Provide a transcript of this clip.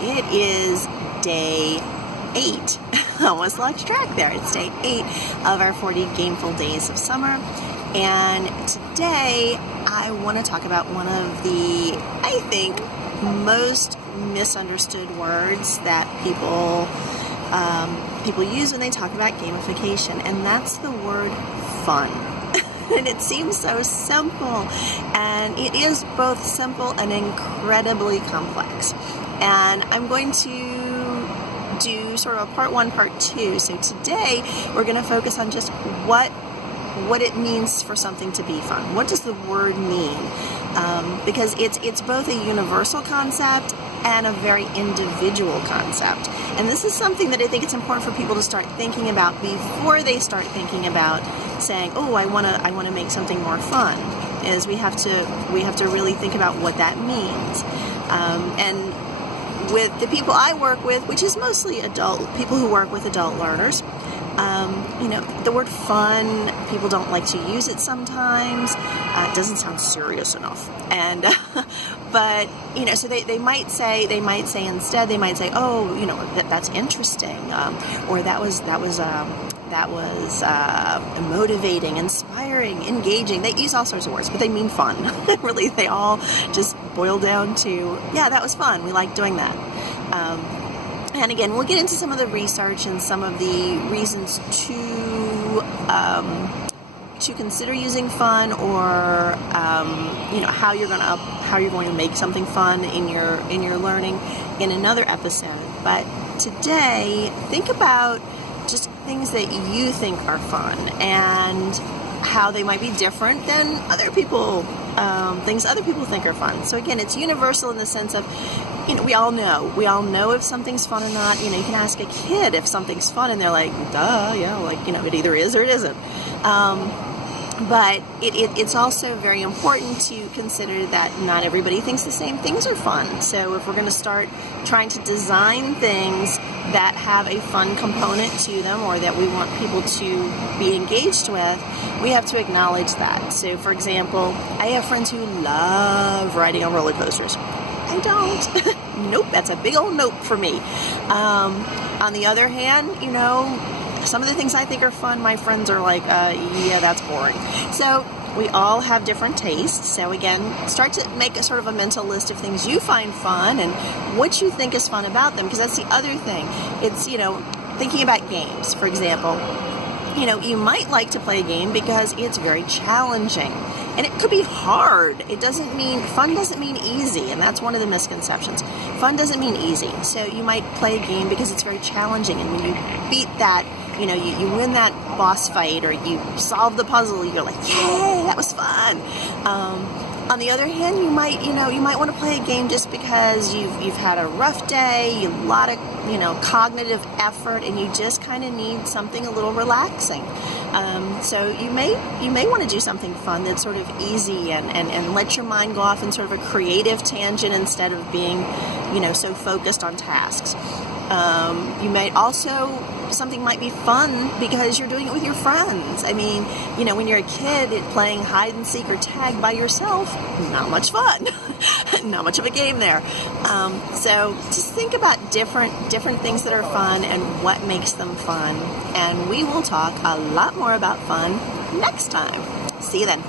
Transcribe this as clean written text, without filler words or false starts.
It is day 8. Almost lost track there. It's day 8 of our 40 Gameful Days of Summer. And today I want to talk about one of the, I think, most misunderstood words that people use when they talk about gamification, and that's the word fun. And it seems so simple, and it is both simple and incredibly complex. And I'm going to do sort of a part 1, part 2. So today we're going to focus on just what it means for something to be fun. What does the word mean? Because it's both a universal concept and a very individual concept. And this is something that I think it's important for people to start thinking about before they start thinking about saying, "Oh, I want to make something more fun." Is we have to really think about what that means. And with the people I work with, which is mostly people who work with adult learners, the word fun, people don't like to use it sometimes. It doesn't sound serious enough. And, but, so they might say instead, oh, that's interesting. Or that was motivating, inspiring, engaging. They use all sorts of words, but they mean fun. Really, they all just boil down to, yeah, that was fun. We like doing that. And again, we'll get into some of the research and some of the reasons to consider using fun, or how you're going to make something fun in your learning in another episode. But today, think about just things that you think are fun and how they might be different than other people, things other people think are fun. So again, it's universal in the sense of, we all know if something's fun or not. You can ask a kid if something's fun and they're like, duh, yeah, it either is or it isn't. But it's also very important to consider that not everybody thinks the same things are fun. So if we're going to start trying to design things that have a fun component to them, or that we want people to be engaged with, we have to acknowledge that. So for example, I have friends who love riding on roller coasters. I don't. Nope, that's a big old nope for me. On the other hand, some of the things I think are fun, my friends are like, yeah, that's boring. So we all have different tastes. So again, start to make a sort of a mental list of things you find fun and what you think is fun about them, because that's the other thing. It's, thinking about games, for example. You might like to play a game because it's very challenging. And it could be hard. Fun doesn't mean easy, and that's one of the misconceptions. Fun doesn't mean easy. So you might play a game because it's very challenging, and when you beat that, you win that boss fight, or you solve the puzzle, you're like, yay, that was fun. On the other hand, you might want to play a game just because you've had a rough day, a lot of cognitive effort, and you just kind of need something a little relaxing. So you may want to do something fun that's sort of easy and let your mind go off in sort of a creative tangent instead of being so focused on tasks. You might also, something might be fun because you're doing it with your friends. I mean, when you're a kid, playing hide and seek or tag by yourself, not much fun. Not much of a game there. So just think about different things that are fun and what makes them fun. And we will talk a lot more about fun next time. See you then.